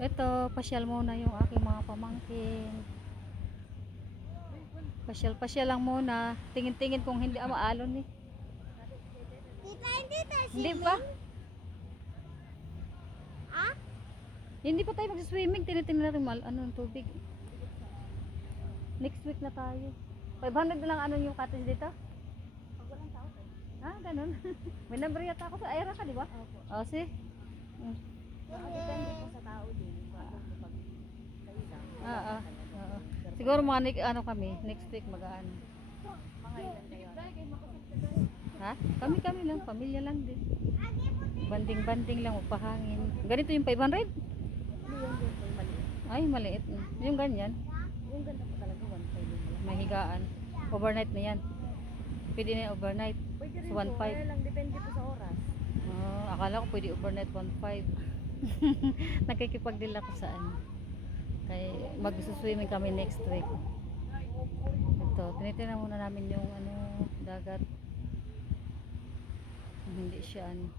Ito, pasyal muna yung aking mga pamangkin. Pasyal lang muna. Tingin-tingin kung hindi maalon eh. Tita, hindi tayo Hindi swimming? pa. Ah? Hindi pa tayo mag-swimming. Tinitingnan natin ano yung tubig. Next week na tayo. 500 na lang ano yung cottage dito? Pag walang tao ko. Ah, ganun. May number yata ako sa Aira ka, di ba? Opo. Oh, see? Depende po sa tao din. Pag kayo lang. Ah, ah. Oo. Siguro mga ano kami, next week mag-ano. Mga ilan kayo? Ha? Kami lang, pamilya lang din. Banding-banding lang, magpahangin. Ganito yung 500? Hindi yung maliit. Ay, maliit. Yung ganyan, Yung ganda po talaga, 1.5 yung malaki. may higaan. Overnight na yan. Pwede na yung overnight. Pwede rin So, po, 1.5. kaya lang depende po sa oras. Akala ko pwede overnight 1.5. Nakikipag-deal ako sa ano. Kaya mag-swimming kami next week. Ito, tinitingnan muna namin yung ano, dagat. Hindi siya ano.